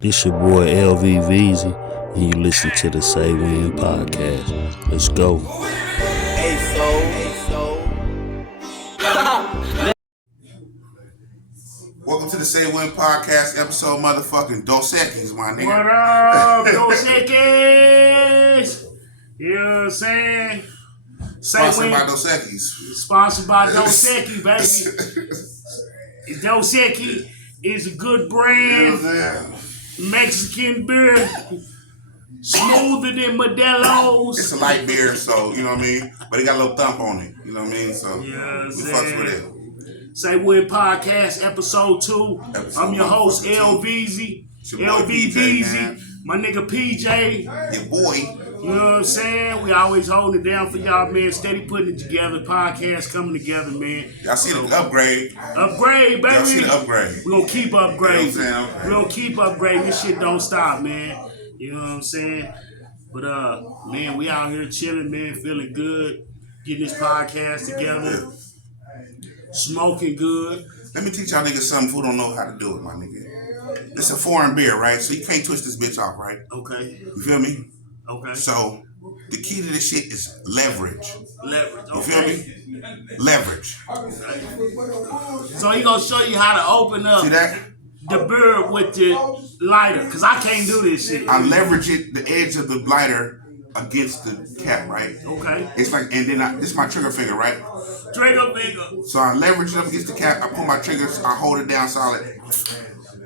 This your boy LVVZ, and you listen to the Say Win podcast. Let's go. Welcome to the Say Win podcast, episode motherfucking Dos Equis, my nigga. What up, Dos Equis? You know what I'm saying? Sponsored by Dos Equis. Sponsored by Dos Equis, baby. Dos Equis is a good brand. Mexican beer. Smoother than Modelo's. It's a light beer, so, you know what I mean? But it got a little thump on it, you know what I mean? So, we fucks with it. Say Win Podcast, episode 2. I'm your host, LVZ. LVZ. My nigga PJ. Your boy. You know what I'm saying? We always holding it down for y'all, man. Steady putting it together. Podcast coming together, man. Y'all see the upgrade. Upgrade, baby. Y'all see the upgrade. We're going to keep upgrading. You know what I'm saying? We're going to keep upgrading. This shit don't stop, man. You know what I'm saying? But, man, we out here chilling, man. Feeling good. Getting this podcast together. Smoking good. Let me teach y'all niggas something who don't know how to do it, my nigga. It's a foreign beer, right? So you can't twist this bitch off, right? Okay. You feel me? Okay. So the key to this shit is leverage. Leverage. Okay. You feel me? Leverage. So he gonna show you how to open up See that? the beer with the lighter, cause I can't do this shit. I leverage it, the edge of the lighter against the cap, right? Okay. It's like, and then this is my trigger finger, right? Trigger finger. So I leverage it up against the cap. I put my triggers, I hold it down solid.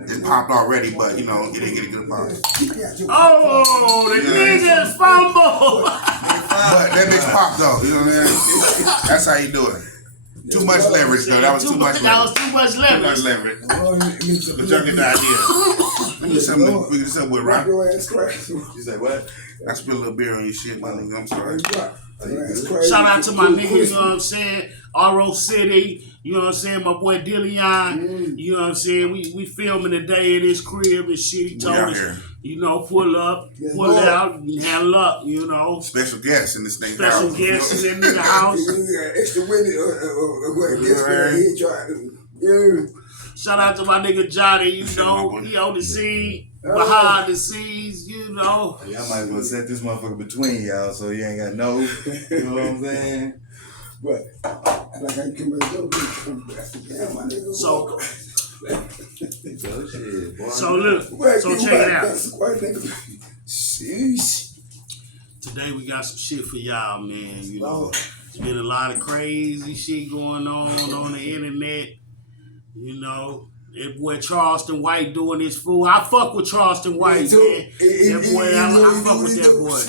It popped already, but you know, it didn't get a good pop. Oh, the niggas fumble. But that bitch popped though, you know what I'm saying? That's how you do it. Too much leverage though. That was too much leverage. That was too much leverage. Too much leverage. But y'all get the idea. Let me get something with Rock. You say what? I spilled a little beer on your shit, my nigga. I'm sorry. Shout out to my niggas, you know what I'm saying? RO City, you know what I'm saying? My boy Dillion, you know what I'm saying? We filming today at his crib and shit. He told us, you know, pull up, pull out, and handle up, you know. Special guests in this thing. Special guests in the house. Extra winning. Shout out to my nigga Johnny, you know, he on the scene, behind the scenes, you know. Yeah, I might as well set this motherfucker between y'all so you ain't got no, you know what I'm saying? But, like I can So look, so check it out. Today we got some shit for y'all, man, you know. There's been a lot of crazy shit going on the internet. You know, that boy Charlston White doing his fool. I fuck with Charlston White, man. That boy, I fuck with that boy.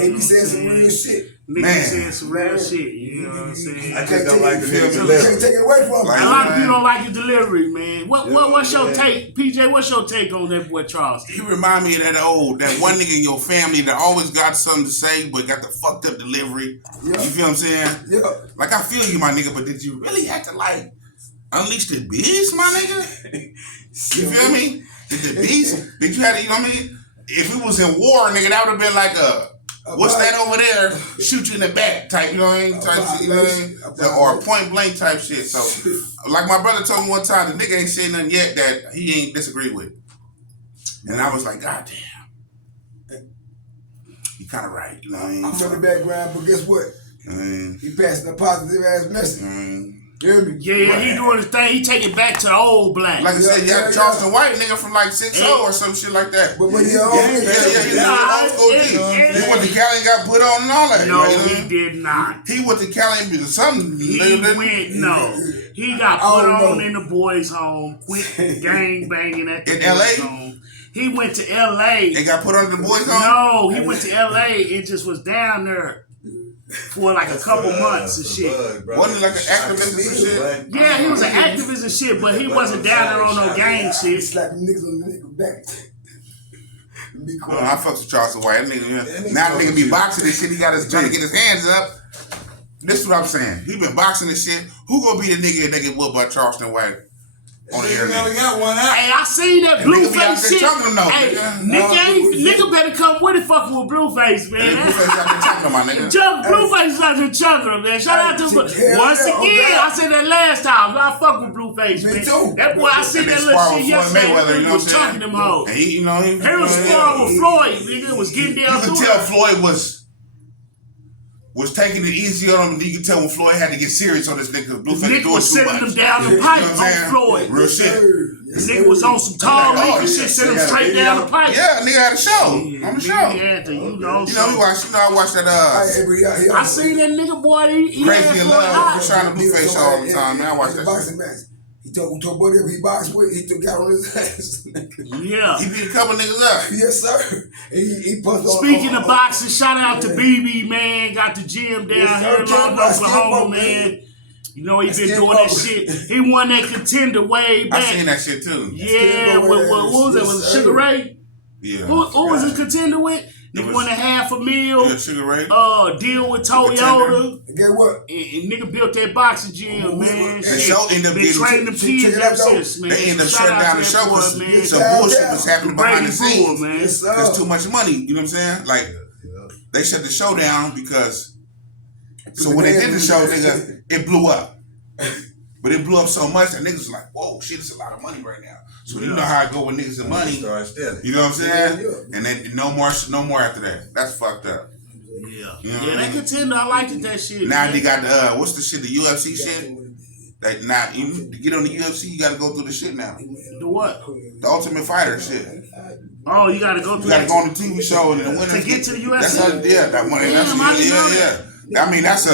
He be saying some real shit. Niggas saying some real shit, you know what I'm saying? I just don't like the delivery. Can't take it away from him. A lot of people don't like his delivery, man. What's your take, PJ? What's your take on that boy Charlston? He remind me of that one nigga in your family that always got something to say but got the fucked up delivery. Yeah. You feel what I'm saying? Yeah. Like I feel you, my nigga, but did you really have to like unleash the beast, my nigga? You feel me? Did the beast? Did you have to, you know what I mean? If it was in war, nigga, that would have been like what's that over there? Shoot you in the back type, you know what I mean? Type shit, you know what I mean? Or point blank type shit. So, like my brother told me one time, the nigga ain't said nothing yet that he ain't disagreed with. And I was like, God damn. You kind of right, you know what I mean? I'm from the background, but guess what? He passing a positive ass message. Yeah, he doing his thing. He take it back to the old black. Like I said, you had Charlston White nigga from like 6-0 or some shit like that. But he He went to Cali and got put on and all that. No, he did not. He went to Cali and did something. He got put on in the boys' home. Quit gang banging at the boys' home. He went to L.A. They got put on the boys' home? No, he went to L.A. and just was down there for like a couple months and shit. Wasn't he like an activist and shit? Yeah, he was an activist and shit, but he wasn't down there on no gang shit. Slapping niggas on the nigga back. No, I fucks with Charlston White. Now the nigga be boxing and shit. He got trying to get his hands up. This is what I'm saying. He been boxing and shit. Who gonna be the nigga that get whooped by Charlston White? on the internet. Got one out. Hey, I seen that And nigga be out Blueface there shit. chunking them though, Hey, nigga. nigga better come with it fucking with Blueface, man. And Blueface out there chunking them, my nigga. Blueface is out there chunking them, man. Shout out to him. Once again, I said that last time. I fuck with Blueface, man. too. That boy, I seen that little shit yesterday. He was chunking them hoes. And he, you know, He was sparring with Floyd, nigga. Was getting down you to could tell Floyd was taking it easy on him, and you could tell when Floyd had to get serious on this nigga. Blueface nigga doing was too sending much. them down the You know pipe what I'm on saying? Floyd. Real shit. The nigga was on some tall Oh, nigga shit, yeah. sent him They got a straight video? down the pipe. Yeah, nigga had a show on the show. Had to, you know, we watched. I watched that. I seen that nigga boy. He Crazy had in Floyd Love. hot. We're trying to Blueface show all the time, man. I watched that boxing shit. match. He told buddy if he boxed with, he took out on his ass. Yeah. He beat a couple niggas up. Yes, sir. He punched on. Speaking of boxing, shout out to BB, man. Got the gym down Yes, here in sir. Lawton, Oklahoma, Kimbo, man. You know, he been Kimbo. doing that shit. He won that contender way I back. seen that shit too. Yeah, Kimbo, what was it? yes, Was it sir. Sugar Ray? Yeah. Who was his contender with? He It was- won a $500,000. Yeah, Sugar Ray. Deal with Toyota. And guess what? And nigga built that boxing gym, man. The show ended up been getting. training them check kids it ever out, though. since, man. They ended up Shout shutting out down to the that show boy, because man. some Yeah, bullshit yeah. was happening behind the Brady Brewer, scenes. man. Yes, sir. There's too much money. You know what I'm saying? Like they shut the show down because. So when they did the show, nigga, it blew up. But it blew up so much that niggas was like, whoa, shit, it's a lot of money right now. So you know how I go with niggas and money. Start stealing. You know what I'm saying? Yeah. And then no more after that. That's fucked up. Yeah. You know what Yeah, I that mean? contender, I liked that shit. Now man. they got the what's the shit, the UFC shit? That now you to get on the UFC, you gotta go through the shit now. The what? The Ultimate Fighter shit. Oh, you gotta go You through gotta that. go on the TV show and the winners To get to the That's UFC? yeah, that one. Damn, I didn't know Yeah. I mean, that's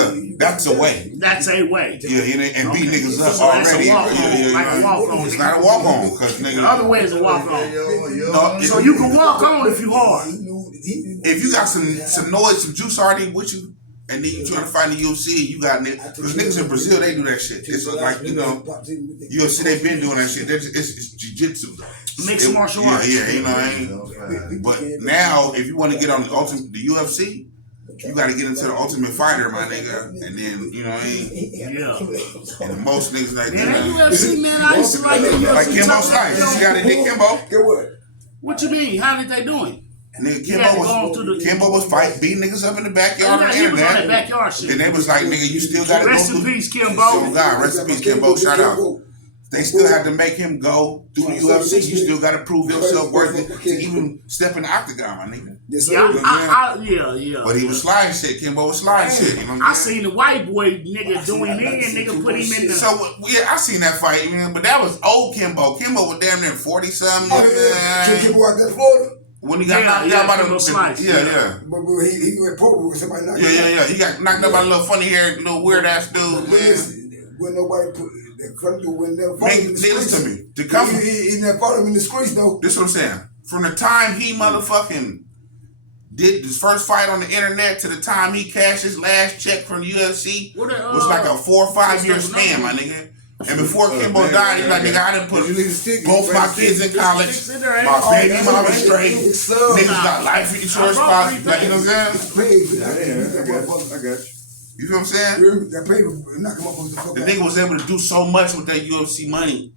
a way. That's a way. Yeah, and beat niggas up So that's a already. walk-on, Yeah, like a walk-on. It's not a walk on, cause The other nigga. way is a walk on. No, So you can walk on if you hard. if you got some noise, some juice already with you, and then you trying to find the UFC, you got niggas. Because niggas in Brazil, they do that shit. It's like, you know, UFC, they been doing that shit. It's jiu-jitsu. Mixed martial arts. Yeah, you know what I mean? But now, if you want to get on the UFC, you got to get into the Ultimate Fighter, my nigga. And then, you know what I mean? Yeah. And most niggas like Man, that that. UFC, man, I used to like the UFC. Like Kimbo Slice. You see how they did Kimbo? Get what? What you mean? How did they doing? Nigga, You had to go on through the- Kimbo was beating niggas up in the backyard on the He was on that internet. backyard shit. Then they was like, nigga, you still gotta Rest go in through. peace, Kimbo. Oh God, rest in peace, Kimbo. Shout out. They still had to make him go through the UFC. You still gotta prove yourself worthy to even step in the octagon, my nigga. Yes, sir. Yeah. But he was sliding shit. Kimbo was sliding shit. You know what I I'm saying? seen the white boy nigga doing in, nigga put him in the. So yeah, I seen that fight, man. But that was old Kimbo. Kimbo was damn near 40-something. Oh, yeah. Kimbo out there in Florida. When he got knocked yeah, out by Kimbo Slice, the yeah. But he went pro with somebody knocked Yeah. He got knocked out by a little funny haired, little weird ass dude, man. When nobody put that front door when never Man, listen to me. To come, he never fought him in the streets though. this is what I'm saying. From the time he motherfucking did his first fight on the internet to the time he cashed his last check from the UFC was like a 4 or 5 year span, my nigga. And before Kimbo died, he's like, nigga, I done put both my kids in college, my baby mama straight, niggas got life insurance policy, like, you know what I'm saying? I got you. You feel what I'm saying? That paper knock him up on the fuck The out. nigga was able to do so much with that UFC money.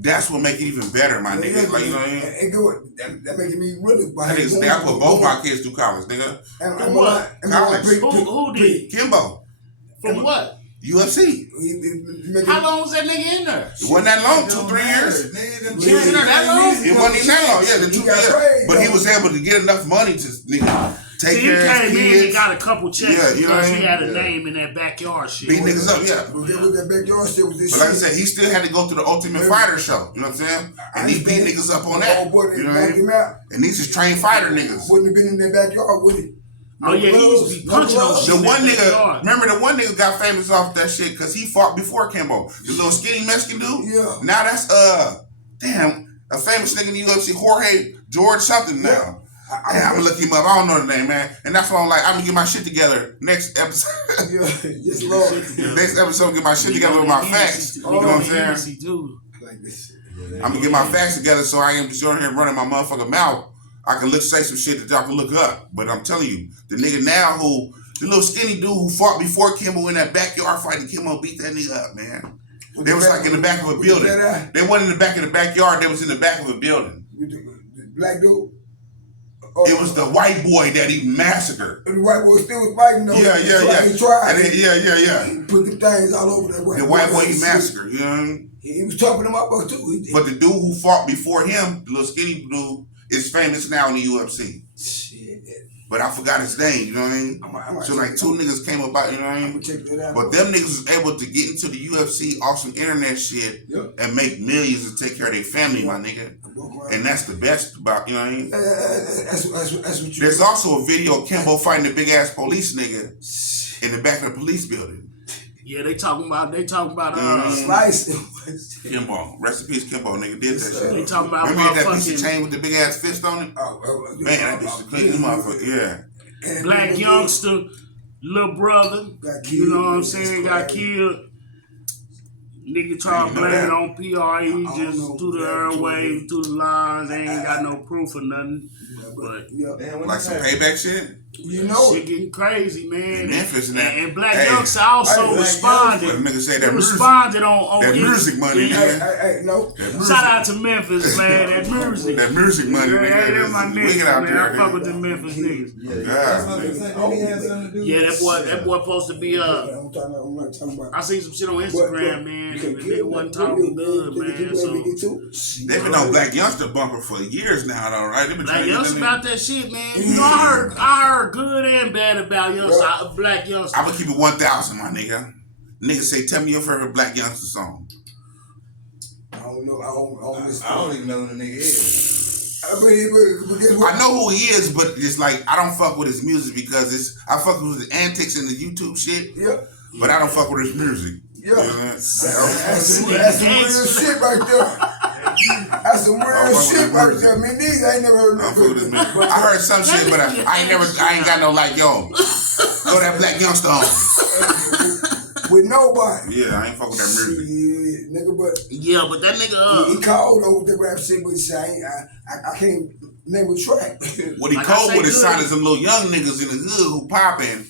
That's what make it even better, my nigga. Like, you know what I mean? Hey, good. That making me really. I put both my kids through college, nigga. And what? Who did? Kimbo, From what? UFC. How long was that nigga in there? It wasn't that long, 2-3 years. He was in there that long? It wasn't even that long, yeah, the 2 years. But he was able to get enough money to nigga, take He care of came his in and kids, got a couple checks Yeah, you know what because I he mean? had a name in that backyard shit. beat niggas up, yeah. With that backyard shit was this But like I said, he still had to go through the Ultimate Fighter show. You know what I'm saying? And he beat niggas up on that. You know what I mean? And these is trained fighter niggas. Wouldn't have been in that backyard with it. Oh yeah, he used to be punching on shit. The in one that nigga, backyard. remember the one nigga got famous off that shit because he fought before Kimbo. The little skinny Mexican dude? Yeah. Now that's, damn, a famous nigga in the UFC, Jorge George something now. I'm gonna look him up. I don't know the name, man. And that's why I'm like, I'm gonna get my shit together next episode. Yeah, yes, Lord. Next episode, get my shit together with my facts. You know what I'm saying? Like this. I'm gonna get my facts together so I am just on here running my motherfucking mouth. I can say some shit that y'all can look up. But I'm telling you, the nigga now the little skinny dude who fought before Kimbo in that backyard fight, and Kimbo beat that nigga up, man. They was like in the back of a building. They wasn't in the back of the backyard. They was in the back of a building. The black dude? It was the white boy that he massacred. And the white boy still was fighting though. Yeah. He tried. And then, yeah. He put the things all over that white boy. The white boy he massacred, you know what I mean? He was chopping them up too. But the dude who fought before him, the little skinny dude, is famous now in the UFC. Shit. But I forgot his name, you know what I mean? So like two niggas came about, you know what I mean? Check that out. But them niggas was able to get into the UFC off some internet shit and make millions and take care of their family, my nigga. And that's the best about, you know what I mean? That's what you There's also a video of Kimbo fighting the big ass police nigga in the back of the police building. Yeah, they talking about Slice. Kimbo. Rest in peace, Kimbo, nigga did that shit. They talking about Remember that piece motherfucking of chain with the big ass fist on it? Man, that bitch is clean, motherfucker, yeah. black youngster, little brother. You know what I'm saying? Got killed. Nigga try to blame it on PRE, just through the airwaves, through the lines. They ain't got no proof or nothing. But like some payback shit? You know shit getting crazy, man. In Memphis and that. And Black Youngster also responded. Nigga say that responded on that music money, man. Hey, no. Shout out to Memphis, man. That music. That music money, Yeah, nigga. they're my niggas, out man. there, I fuck with the Memphis niggas. Yeah, that boy supposed to be I seen some shit on Instagram, man. The nigga wasn't talking good, man. So they've been on Black Youngster bumper for years now, though, right? Black Youngster about that shit, man. You know, I heard good and bad about Youngster, Black Youngster. I'm gonna keep it 1,000, my nigga. Nigga say, tell me your favorite Black Youngster song. I don't know. I don't even know who the nigga is. I know who he is, but it's like I don't fuck with his music because I fuck with his antics and the YouTube shit. Yeah. But I don't fuck with his music. Yeah. That's some real shit right there. That's some real shit right there. I mean, these I ain't never heard no good. I heard some shit, but I ain't got no like, yo, throw that Black Youngster on. With nobody. Yeah, I ain't fuck with that music. Yeah, nigga, but that nigga he called over the rap shit, but I can't name a track. What he like called with his good. son is some little young niggas in the hood who popping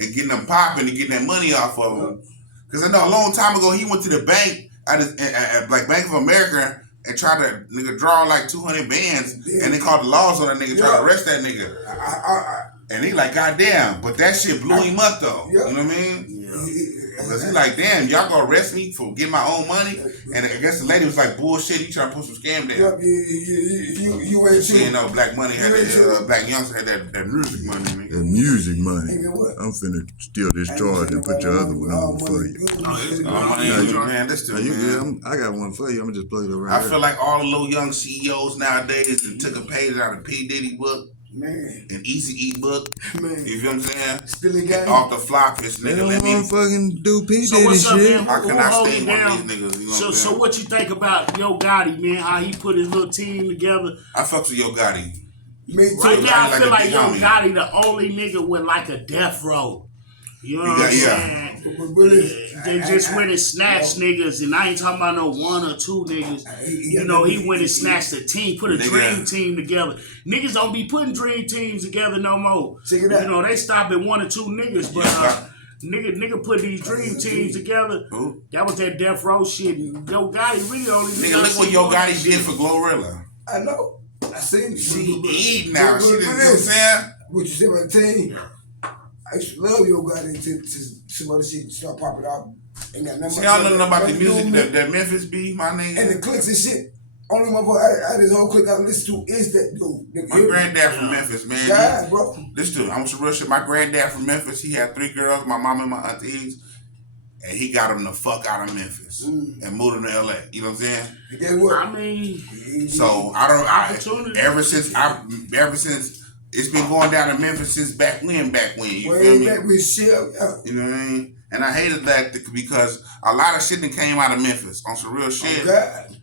and getting them popping and getting that money off of them. Because I know a long time ago he went to the bank at like Bank of America and tried to nigga draw like 200 bands and they called the laws on that nigga, tried to arrest that nigga. And he like, goddamn, but that shit blew him up though. You know what I mean? Because he like, damn, y'all gonna arrest me for getting my own money? And I guess the lady was like, bullshit, you trying to put some scam down. You ain't She didn't know Black Money had that, Black Youngster had that music money, nigga. The music money. I'm finna steal this charge and put your other one on for you. Man, that's still, man. I got one for you. I'm gonna just plug it around. I feel like all the little young CEOs nowadays that took a page out of P. Diddy book. Man. An Easy E book. Man. You feel what I'm saying? Spilling game. Off the floppies, They nigga. don't Let me. want fucking do P. So Diddy what's up, shit. man? I cannot Hold stand it one down. of these niggas. You know what I'm So saying? what you think about Yo Gotti, man? How he put his little team together? I fucks with Yo Gotti. Me too. Right now, I like feel a like big Yo homie. Gotti the only nigga with like a death row. You know what I'm saying? They just went and snatched niggas, and I ain't talking about no one or two niggas. You know, he went and snatched a team, put a dream team together. Niggas don't be putting dream teams together no more. You know, they stop at one or two niggas, but nigga put these dream teams together. That was that death row shit. And Yo Gotti really only Nigga, look what Yo Gotti did for Glorilla. I know. I seen it. She eat now. She didn't, you know what I'm saying? What you said about the team? I used to love Yo Gotti until some other shit start popping out. Ain't got nothing. See, y'all know about the music that Memphis be, my nigga. And the clicks and shit. Only motherfucker I this whole click I listen to is that dude. My granddad from Memphis, man. Yeah, bro. Listen to, I'm some real shit. My granddad from Memphis, he had 3 girls, my mom and my aunties, and he got them the fuck out of Memphis and moved them to LA. You know what I'm saying? Guess what? I mean, so ever since it's been going down to Memphis since back when. You feel me? Back with shit. You know what I mean? And I hated that because a lot of shit that came out of Memphis on some real shit. Oh, God.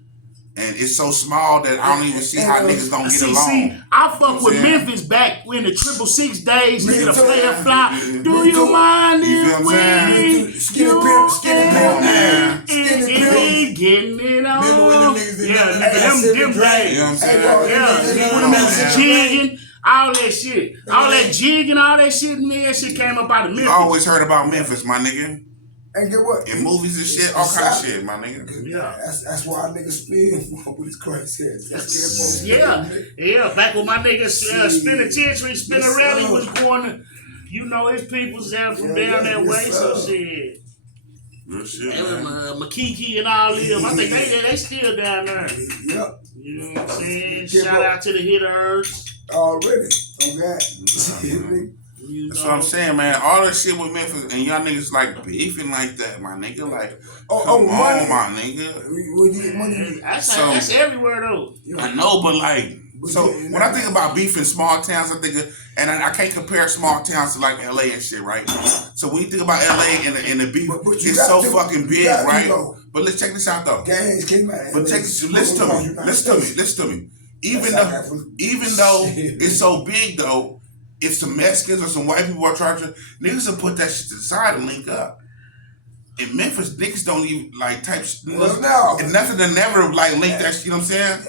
And it's so small that I don't even see how niggas don't get along. See, I fuck with Memphis back when the 666 days, nigga, the player fly. Do you mind if we Skinny pimp, man. getting it on? Remember when them niggas did them You days. know what I'm saying? Yeah, jigging, all that shit. All that jigging, all that shit, man, that shit came up out of You Memphis. always heard about Memphis, my nigga. And get what? In movies and shit, all kind of shit, my nigga. Yeah. That's why niggas spin with his crazy head. Yeah. Back when my niggas spin a tantrum, spin a rally was going to, his people's down from down that way. So shit. Real shit, And man. Makiki and all them, I think they still down there. Yep. You know what I'm saying? Shout out to the hitters. Already. Okay. That's what I'm saying, man. All that shit with Memphis and y'all niggas like beefing like that, my nigga. Like, come on, my nigga. Where you get money? That's everywhere though. I know, but like, so when I think about beef in small towns, I think, and I can't compare small towns to like LA and shit, right? So when you think about LA and the beef, it's so fucking big, right? But let's check this out though. Gangs came out. But listen to me. Even though it's so big though, if some Mexicans or some white people are trying to, niggas will put that shit to the side and link up. In Memphis, niggas don't even like type shit. And nothing to never like link that shit, you know what I'm saying?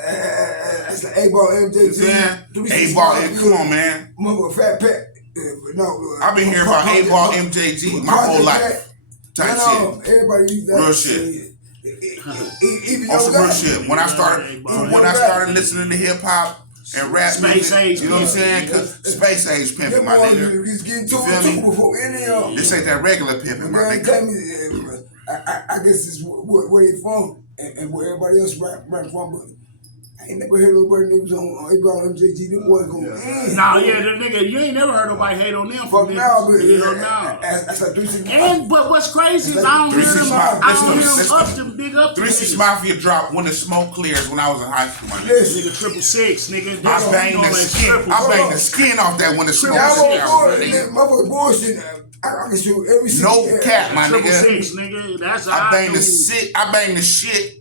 That's the A-Ball MJG. A-Ball, come on, man. Mother Fat Pat. I've been hearing about A-Ball MJG my whole life. Type shit. Everybody use that. Real shit. On some real shit. When I started listening to hip hop and rap Space music, age, you know what I'm saying? Cause space age pimping, my nigga. He's getting too before any of them. This ain't that regular pimping, my nigga. Tell me, I guess it's where they from and where everybody else rap from, but I ain't never heard nobody niggas on A-Ball MJG. Them boys going in. Nah, yeah, the nigga, you ain't never heard nobody hate on them. Fuck now, but now. That's like 3 6 And but what's crazy is I don't hear them up them big up. 3 6 Mafia dropped when the smoke clears when I was in high school, my nigga. Nigga 666, nigga. I banged the skin off that when the smoke clears. Motherfucker bullshit. I can shoot every no cap, my nigga. 666, nigga. That's I banged the shit.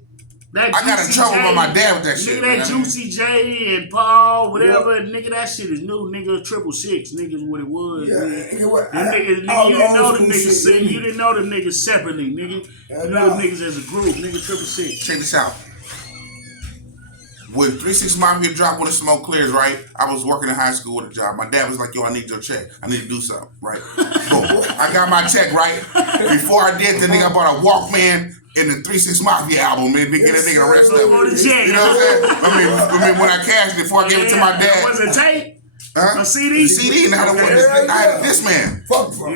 I got in trouble with my dad with that shit. Nigga, that Juicy J and Paul, whatever, nigga, that shit is new. Nigga, 666, nigga, is what it was. Yeah, nigga, you didn't know them niggas sing. You didn't know them niggas separately, nigga. You know them niggas as a group, nigga, 666. Check this out. When 3 6 Mafia dropped when the smoke clears, right? I was working in high school with a job. My dad was like, yo, I need your check. I need to do something, right? Boom. I got my check, right? Before I did, the nigga bought a Walkman in the 3 6 Mafia album, man, to get that nigga the rest of it. You know what I'm saying? I mean, when I cashed it, before I gave it to my dad. Was it tape? Huh? A CD? A CD, and I had a Discman.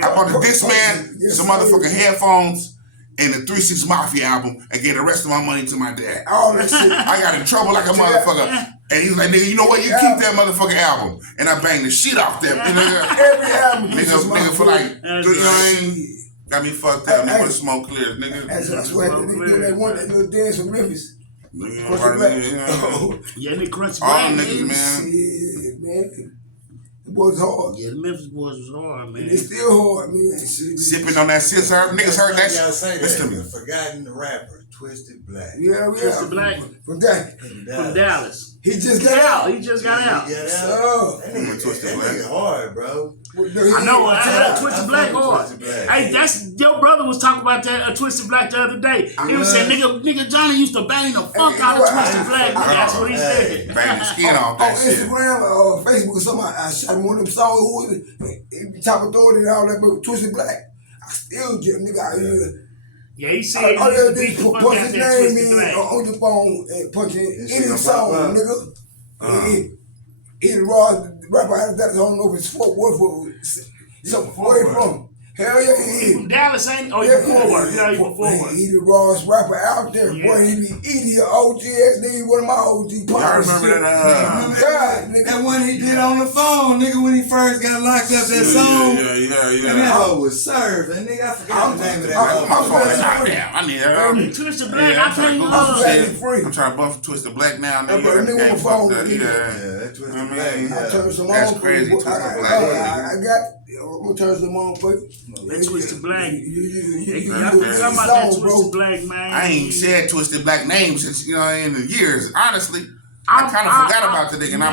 I bought a Discman, some motherfucking headphones, and the 3 6 Mafia album, and gave the rest of my money to my dad. All that shit. I got in trouble like a motherfucker. And he was like, nigga, you know what? You keep that motherfucking album. And I banged the shit off that. Every album. Nigga for like, you know what I mean? Got me fucked up, nigga, when the smoke clears, nigga. That's why they want that little dance from Memphis. Nigga, Yeah, they crunchy. all them niggas, man. Shit, man. The boys hard. Yeah, the Memphis boys was hard, man. They still hard, man. Sipping on that shit, sir. Niggas heard that shit. Listen to me. Forgotten the rapper, Twisted Black. Yeah. Twisted Black. From Dallas. He just got out. He just got out. That nigga hard, bro. I know. I Twisted Black hard. Hey, that's your brother was talking about that Twisted Black the other day. He was saying, nigga Johnny used to bang the fuck out of Twisted Black. That's what he said. Bang the skin off that shit. On Instagram or Facebook or something, I shot one of them songs. Who was it? He be top authority and all that, but Twisted Black. I still get nigga out here. Yeah, he said all he you used to beat the fuck punch out his that name Twisted in Black. on your phone and punch in any song, nigga. He the raw rapper out of that. I don't know if it's Fort Worth or something. Where he from? Hell yeah, He from Dallas, ain't he? Oh, he from Fort Worth. Yeah, he from Fort Worth. He the rawest rapper out there. Yeah. Boy, he be eating your OG ass nigga, one of my OG partners. Y'all remember that? God, nigga. That one he did on the phone, nigga, when he first got locked up, that song. Yeah. And that hoe was served. And nigga, I forgot the name of that My phone is hoe. hot now. I need that. Twisted Black, Yeah, I can't I'm trying to bump Twisted Black now. Nigga on the phone. Yeah, that Twisted Black. I turned some That's on. crazy, Twisted Black. I got. I'm gonna turn some on for you. That Twisted Black. You Y'all talking about that Twisted Black, man. I ain't said Twisted Black name since, in the years. Honestly, I kind of forgot about the nigga, and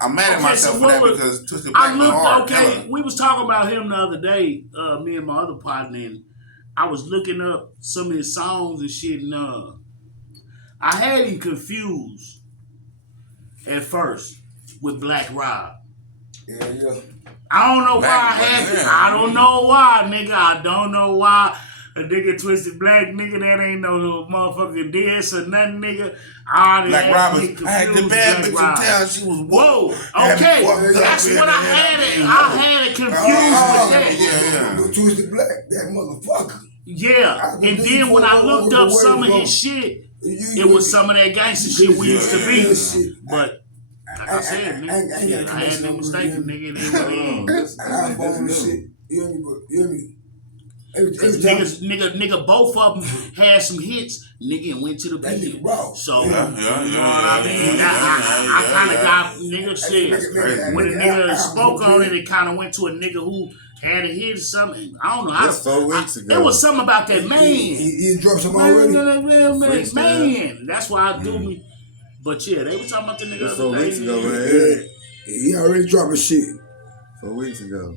I'm mad at myself for that because Twisted Black was hard. We was talking about him the other day, me and my other partner, and I was looking up some of his songs and shit, and I had him confused at first with Black Rob. Yeah. I don't know why I had to. I don't know why, nigga. I don't know why. A nigga twisted black nigga that ain't no motherfucking this or nothing, nigga. All Black that Robbers. I had the bad bitch in town. She was whoa. Okay, that's what I had it. I had it confused with that. Yeah. Twisted black, that motherfucker. Yeah, and then when I looked up some of his shit, it was some of that gangster shit we used to be. But like I said, nigga, I had no mistake, nigga. I phone shit. You hear me? Nigga, both of them had some hits, nigga, and went to the beat. So, you know what I mean? I kind of got nigga shit. When the nigga spoke on it, it kind of went to a nigga who had a hit or something. I don't know. That's 4 weeks ago. There was something about that man. He dropped some already? Man. That's why I do me. But yeah, they were talking about the nigga. That's 4 weeks ago, man. He already dropping shit. 4 weeks ago.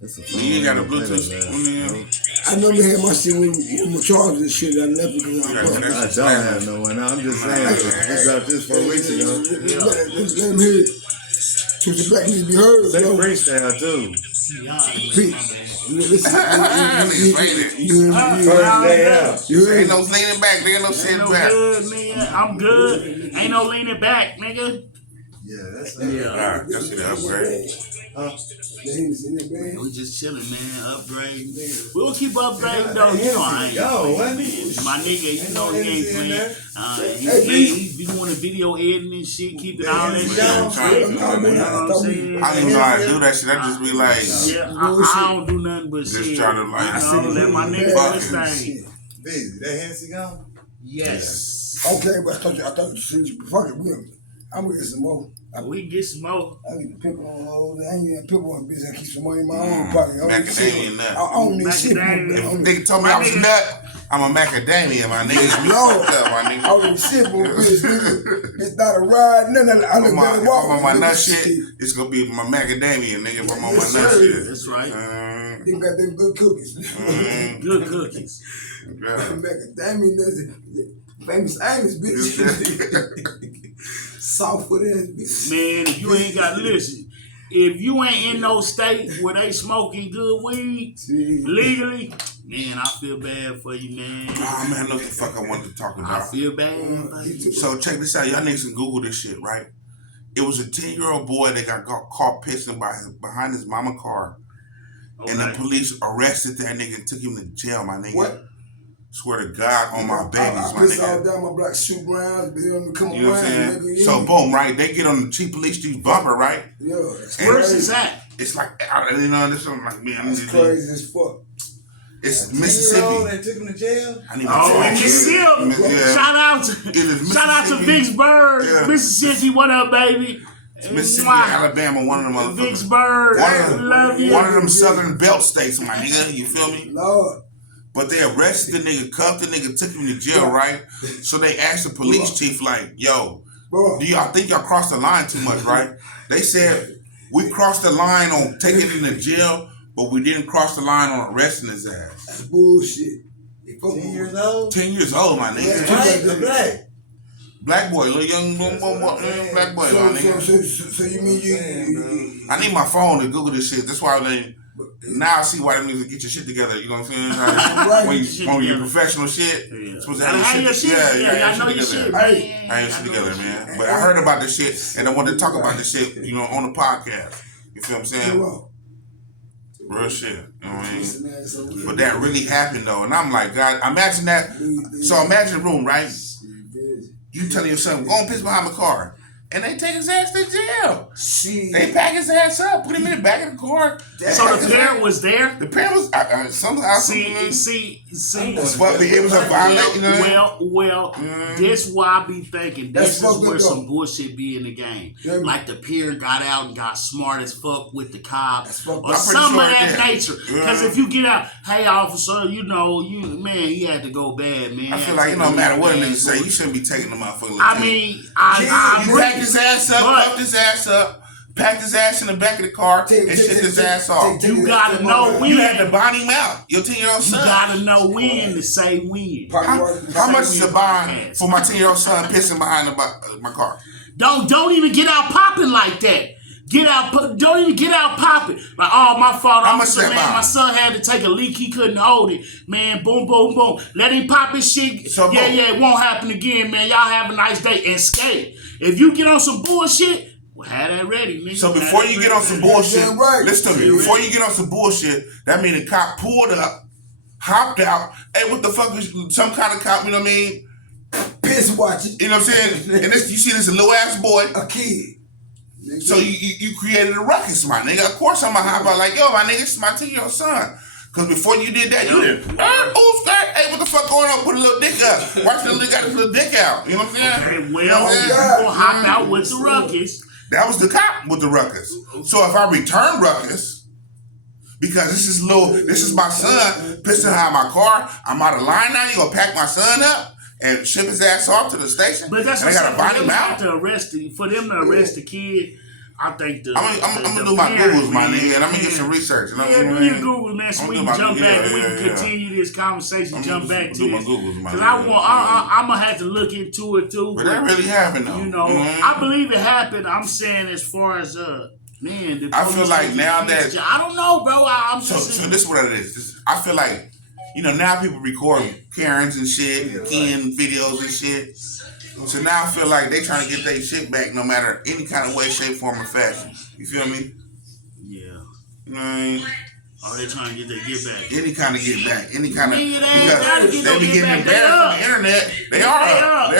That's a you ain't got a Bluetooth on there? I never had my shit with Charles and shit. I left because I don't have no one. I'm just saying. We dropped this 4 weeks ago. Let him hear it. Twisted black needs to be heard, Say bro. freestyle, too. Listen, First day out. Ain't no leaning back, nigga. No sitting back. Good, nigga. I'm good. Ain't no leaning back, nigga. Yeah, that's Alright, that's the upgrade. We just chilling, man. Upgrading. We'll keep upgrading, though. You know I ain't. My nigga, you know he ain't playing. He be doing the video editing and shit, keeping all that shit. You know what I'm saying? I don't even know how to do that shit. I just be like, yeah, I don't do nothing but just shit. try to like, You know, let my nigga do his thing. Busy. That Hennessy gone? Yes. Okay, but I thought you fuck it with me. I'm gonna get some more. We can get some more. I get the pickle on those. I ain't getting pickle on business. I keep some money in my own pocket. macadamia nut. I don't need shit. Nigga told me I was nut. I'm a macadamia, my nigga. No, my nigga. I don't need shit for this nigga. It's not a ride. Nothing. I look at it walk. I'm on my nut shit. It's gonna be my macadamia, nigga. If I'm on my nut shit. That's right. They got them good cookies. Good cookies. Macadamia nuts. Famous Amos, bitch. Soft for that, bitch. Man, if you ain't got, listen, if you ain't in no state where they smoking good weed legally, man, I feel bad for you, man. Oh, man, look the fuck I wanted to talk about. I feel bad for you. So check this out. Y'all niggas can Google this shit, right? It was a 10-year-old boy that got caught pissing behind his mama car. Okay. And the police arrested that nigga and took him to jail, my nigga. What? Swear to God on my babies, my nigga. I all down my black shoe browns, they don't come you know what I'm saying? Nigga, so boom, right? They get on the Chief Police Street bumper, right? Yeah. Where's this at? It's like, I didn't know this. I'm like, man, it's crazy as fuck. It's Mississippi. They took him to jail? In Mississippi. Yeah. Shout out to Vicksburg, yeah. Mississippi. What up, baby? Mississippi, Alabama, one of them motherfuckers. Vicksburg. One of them southern belt states, my nigga. You feel me? Lord. But they arrested the nigga, cuffed the nigga, took him to jail, right? So they asked the police chief, like, yo, do y'all think y'all crossed the line too much, right? They said, we crossed the line on taking him to jail, but we didn't cross the line on arresting his ass. That's bullshit. 10 years old? 10 years old, my nigga. Black. Black boy, little young black boy, my nigga. So you mean you... I need my phone to Google this shit. That's why now I see why they need to get your shit together. You know what I'm saying? Right. When you're professional shit, supposed to have your shit. Yeah, I know your shit. I ain't your shit together, man. But I heard about this shit, and I wanted to talk about this shit, you know, on the podcast. You feel what I'm saying? Real shit. You know what I mean? But that really happened, though. And I'm like, God, imagine that. So imagine a room, right? You telling your son, go and piss behind the car. And they take his ass to jail. They pack his ass up, put him in the back of the car. So the parent was there? The parent was somehow. See. It was a violent, you know? Well, this why I be thinking. This is where some bullshit be in the game. Like the parent got out and got smart as fuck with the cop. Or something of that nature. Because if you get out, hey, officer, you know, man, he had to go bad, man. I feel like, no matter what a nigga say, you shouldn't be taking the motherfucker. I mean, I his ass up, cuffed his ass up, packed his ass in the back of the car, and shit his ass off. You gotta know when. You had to bond him out. Your 10-year-old son. You gotta know when to say when. How much is a bond for my 10-year-old son pissing behind my car? Don't even get out popping like that. Get out, don't even get out popping. Like, oh, my fault, officer, man. buy? My son had to take a leak. He couldn't hold it. Man, boom, boom, boom. Let him pop his shit. So, yeah, it won't happen again, man. Y'all have a nice day and skate. If you get on some bullshit, well, have that ready, nigga. So before you get on some bullshit, right. listen to me. Before you get on some bullshit, that mean the cop pulled up, hopped out. Hey, what the fuck is some kind of cop, you know what I mean? Piss watching. You know what I'm saying? And this, you see this little ass boy. A kid. So you created a ruckus, my nigga. Of course I'm gonna hop out like, yo, my nigga, it's my 10-year-old son. Cause before you did that, you did, hey, what the fuck going on? Put a little dick up. Watch the nigga got his little dick out. You know what I'm saying? Okay, well, you know what I'm you saying? gonna hop out with the ruckus. That was the cop with the ruckus. So if I return ruckus, because this is my son, pissing behind my car, I'm out of line now, you gonna pack my son up and ship his ass off to the station? But that's and what I gotta body him out? for them to arrest the kid, I think I'm gonna do my Googles, my nigga, and I'm gonna get some research. Yeah, do your Googles, man, so we can jump back. We can continue this conversation, jump back to it. Because I'm gonna have to look into it too. But that really happened though. You know, I believe it happened. I'm saying as far as man, I feel like now that I don't know, bro. I'm so just this is what it is. I feel like, you know, now people record Karens and shit, and Ken videos and shit. So now I feel like they trying to get their shit back no matter any kind of way, shape, form, or fashion. You feel me? Yeah. You know what I mean? Are they trying to get their get back? Any kind of get back. Any kind of, because they be getting embarrassed on the internet. They are. They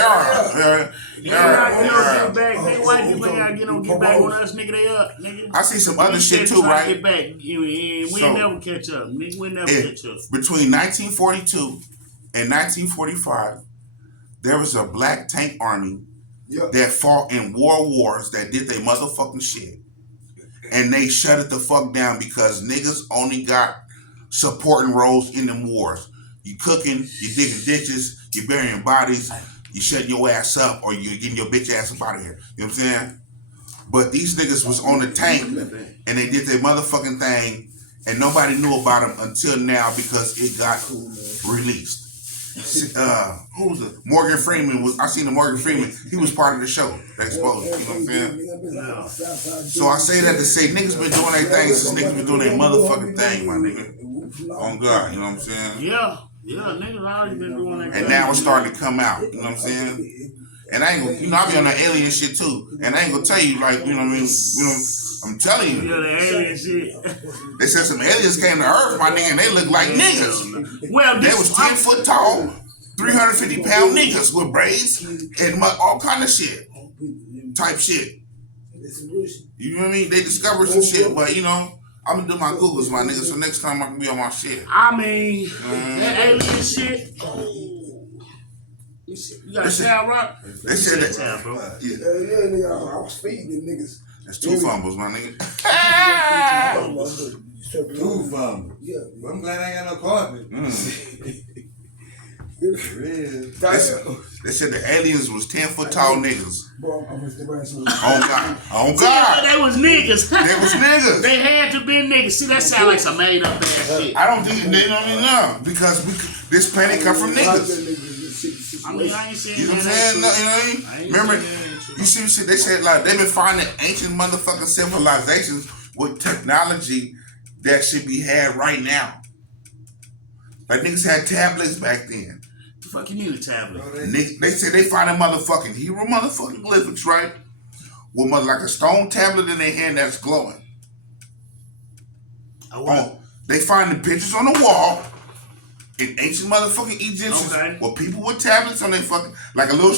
white people ain't gotta get no get back on us, nigga. They up, nigga. I see some other shit too, right? Get back. We never catch up, nigga. We never catch up. Between 1942 and 1945, there was a black tank army that fought in wars that did their motherfucking shit. And they shut it the fuck down because niggas only got supporting roles in them wars. You cooking, you digging ditches, you burying bodies, you shutting your ass up, or you getting your bitch ass up out of here. You know what I'm saying? But these niggas was on the tank and they did their motherfucking thing and nobody knew about them until now because it got released. Who was it? Morgan Freeman I seen the Morgan Freeman. He was part of the show. They exposed. You know what I'm saying? So I say that to say niggas been doing their thing since niggas been doing their motherfucking thing, my nigga. On God, you know what I'm saying? Yeah, niggas already been doing that. And now it's starting to come out. You know what I'm saying? And I ain't gonna, you know, I be on that alien shit too. And I ain't gonna tell you, like, you know what I mean? You know, I'm telling you. Yeah, the alien shit. They said some aliens came to Earth, my nigga, and they look like niggas. Well, they was 10 foot tall, 350 pound niggas with braids and all kind of shit. Type shit. You know what I mean? They discovered some shit, but you know, I'm gonna do my Googles, my nigga, so next time I can be on my shit. I mean, that alien shit. You got a towel, Rock? They said that. Yeah, nigga, I was feeding them niggas. That's 2 fumbles, my nigga. 2 fumbles. Yeah. I'm glad I ain't got no carpet. They said the aliens was 10 foot tall niggas. Bro, I'm on God. On God. They was niggas. They was niggas. They had to be niggas. See, that sound like some made up ass shit. I don't think they don't even know. Because this planet come from niggas. I mean, I ain't saying you know what I'm saying? You know what I mean? Remember, you see shit they said, like, they've been finding ancient motherfucking civilizations with technology that should be had right now. Like, niggas had tablets back then. The fuck you mean a tablet? They said they finding motherfucking hero motherfucking glyphics, right? With like a stone tablet in their hand that's glowing. They finding pictures on the wall in ancient motherfucking Egyptians with people with tablets on their fucking, like a little,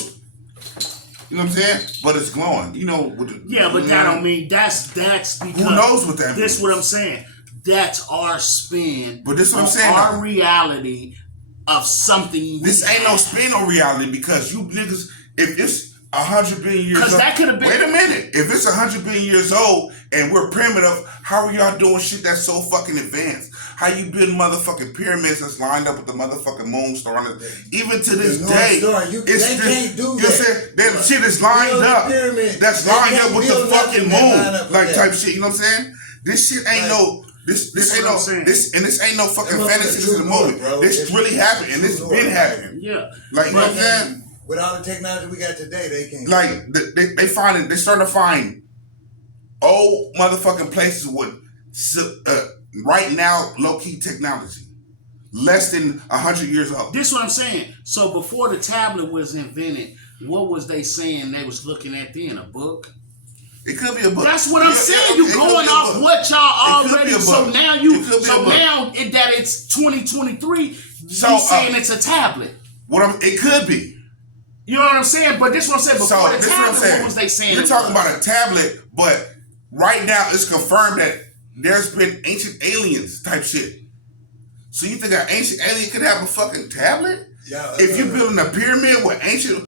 you know what I'm saying? But it's glowing. You know what but that don't mean that's because who knows what that means? This what I'm saying. That's our spin. But this what I'm saying. Our reality of something. This ain't no spin on reality because you niggas, if it's 100 billion years old. Because that could have been. Wait a minute. If it's 100 billion years old and we're primitive, how are y'all doing shit that's so fucking advanced? How you build motherfucking pyramids that's lined up with the motherfucking moon star on it? Even to this day, they can't do that. You said that shit is lined up. That's lined up with the fucking moon, like type shit. You know what I'm saying? This shit ain't no. This ain't no. This ain't no fucking fantasy in the movie. This really happened, and this been happening. Yeah. Like you know what I'm saying? With all the technology we got today, they can't. Like they started to find old motherfucking places with right now low-key technology. Less than 100 years old. This is what I'm saying. So before the tablet was invented, what was they saying they was looking at then? A book? It could be a book. That's what I'm saying. You going off what y'all already. So now that it's 2023, you saying it's a tablet. It could be. You know what I'm saying? But this is what I'm saying. Before the tablet, what was they saying? You're talking about a tablet, but right now it's confirmed that there's been ancient aliens type shit. So you think an ancient alien could have a fucking tablet? Yeah. If you're building a pyramid with ancient